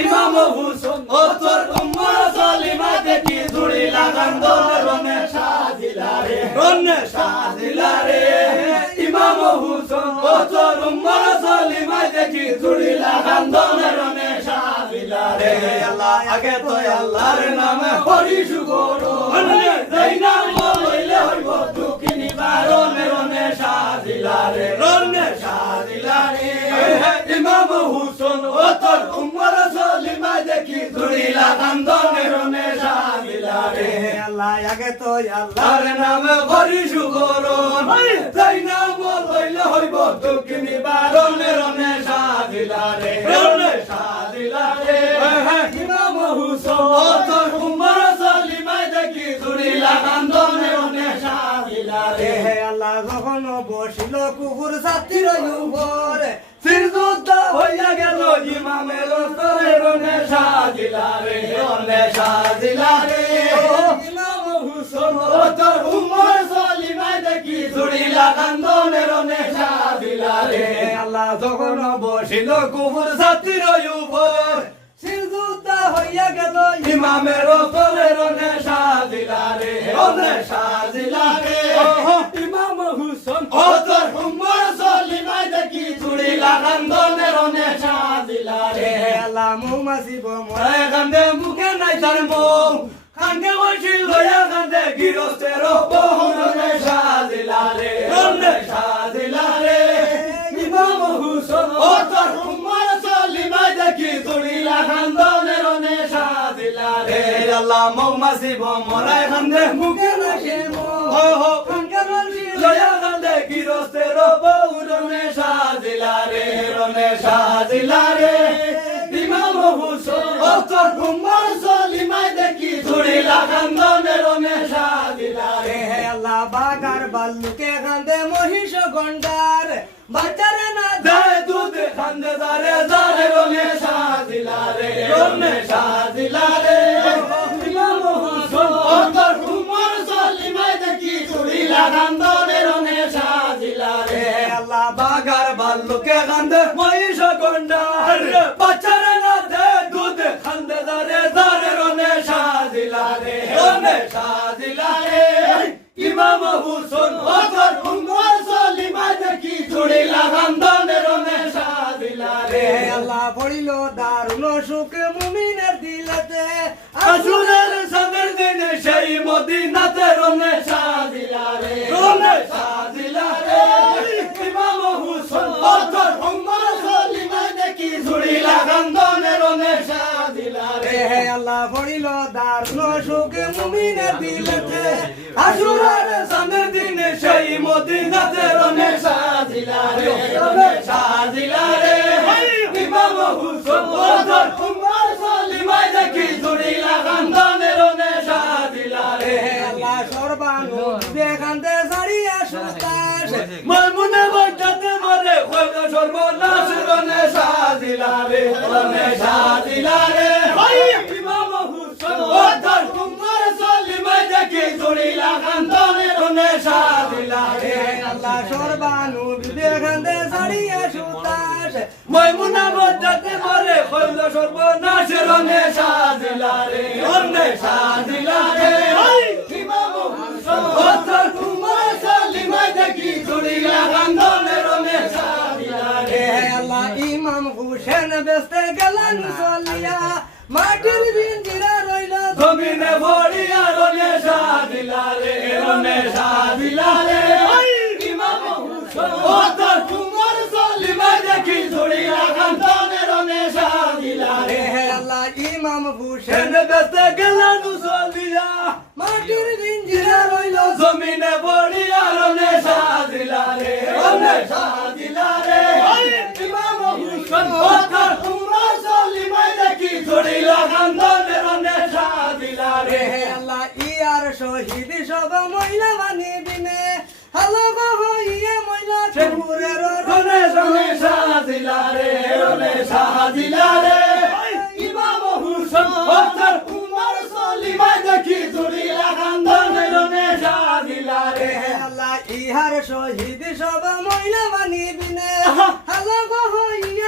ইমাম হুসেন ও তোর উম্মর সলিমা দেখি জুড়ি লাগান রনে সাজিলা রে। রনে সাজিলা রে। ইমাম হুসেন ও তোর উম্মর সলিমা দেখি জুড়ি লাগান রনে সাজিলা রে। আল্লাহ আগে তো আল্লাহর নামে হরি শুকর। ধুরিলা কান্দনে রনে সাজিলা রে। আল্লাহ আগে তো আল্লাহ। তার নামে হরি সুগরণ। তাই নাম লইলে হইব দুঃখী নিবারণ রনে সাজিলা রে। রনে। সাজিলা রে। ইমাম হুসেন। তোর উম্মর সলিমা দেখি ধুরিলা কান্দনে রনে সাজিলা রে। হে আল্লাহ যখন বসিল কুকুর ছাত্রীর উপরে সিরজুদ্দা হইয়া গেল ইমামের স্তরে রনে সাজিলা রে রনে সাজিলা রে ইমাম হুসেন, ও তোর উম্মর সলিমায় দেখি জুড়িলা কান্দনে রনে সাজিলা রে আল্লাহ যখন বসিল কুবুর ছাত্রীর উপর সিরজুদ্দা হইয়া গেল ইমামের স্তরে রনে সাজিলা রে রনে বমরা মরায় কান্দে মুখে নাই তার মৌ কান্দে বসি লয়া কান্দে গিরস্তের বহুরনে সাজিলা রে রনে সাজিলা রে ইমাম হুসেন ও তোর উম্মর সলিমা দেখি তুড়িলা কান্দনে রনে সাজিলা রে আল্লাহ মৌমাছি মরায় কান্দে মুখে সে মৌ হো লয়া কান্দে গিরস্তের বহুরনে সাজিলা রে রনে তোর উম্মর সলিমায় দেখি তুড়িলা কান্দনে রনে সাজিলা রে হে আল্লাহ বাগার বাল্লুকে কান্দে মহিষ গন্ডার। বাচ্চারা না দে দুধ খান্দে দারে দারে রনে সাজিলা রে রনে সাজিলা রে তোর উম্মর সলিমায় দেখি তুড়িলা কান্দনে রনে সাজিলা রে আল্লাহ বাগার বাল্লুকে কান্দে মহিষ গন্ডার। বাচ্চারা ইমাম হুসেন ও উমর সলিমা দেখি জুড়িলা কান্দনে রনে সাজিলা রে আল্লাহ পড়িল দারুল সুখ মুমিনের দিলতে। আসুরের সাদের দিনে সেই মদিনাতে রনে সাজিলা রে রনে সাজিলা রে ইমাম হুসেন ও তোর উম্মর সলিমা দেখি ঝুড়িলা কান্দনে রনে সাজিলা রে হে আল্লাহ পড়িল দারুণ সুখ মুমিনের দিলতে আশুরার সামনের দিনে সেই মদিনাতে রনে সাজিলা রে রনে সাজিলা রে ইমাম হুসেন সর্বানু বেকান্তে সারিয়া সুতাস ময়মুনা বইটাতে মরে কইল সর্বনাশ রনে সাজিলা রে মাটির রইল জমিনে ভরিয়া রনে সাজিলা রে রনে সাজিলা রে হুসেন সেনে বেতে গেলেন মাটির বিঞ্জিরা রইল। জমিনে বড়িয়া রনে সাজিলা রে। রনে সাজিলা রে। ইমাম হুসেন ও তোর উম্মর সলিমা দেখি জুড়িলা কান্দনে রনে সাজিলা রে। আল্লাহ ইয়ার শহীদ সব মহিলা বিনে হালো গো হইয়া মহিলা ঠাকুরের রনে রনে সাজিলা রে রনে সাজিলা ইহার শহীদ সব মহিলা বানিয়ে দিনে হালো হইয়া